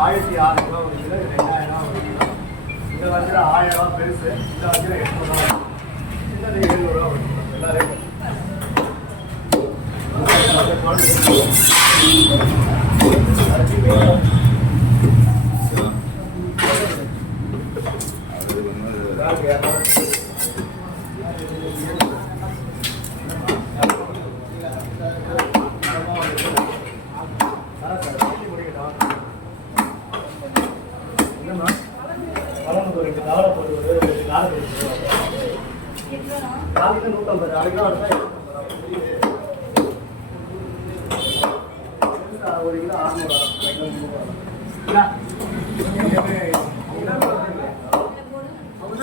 ஆயிரத்தி ஆறுநூறுவா ஒரு கிலோ ரெண்டாயிரம் ஒரு கிலோ இந்த வஞ்சிர ஆயிரம் ரூபா பெருசு இந்த வஞ்சிர எட்நூறுவா இந்த எழுநூறுவா ஒரு கிலோ எல்லா ரேட்டும் என்னம்மா பழமுக்கு ஒரு ரெண்டு காலை போட்டு ஒரு ரெண்டு காலை போட்டு காலைக்கு நூற்றம்பது அதுக்கு ஒரு கிலோ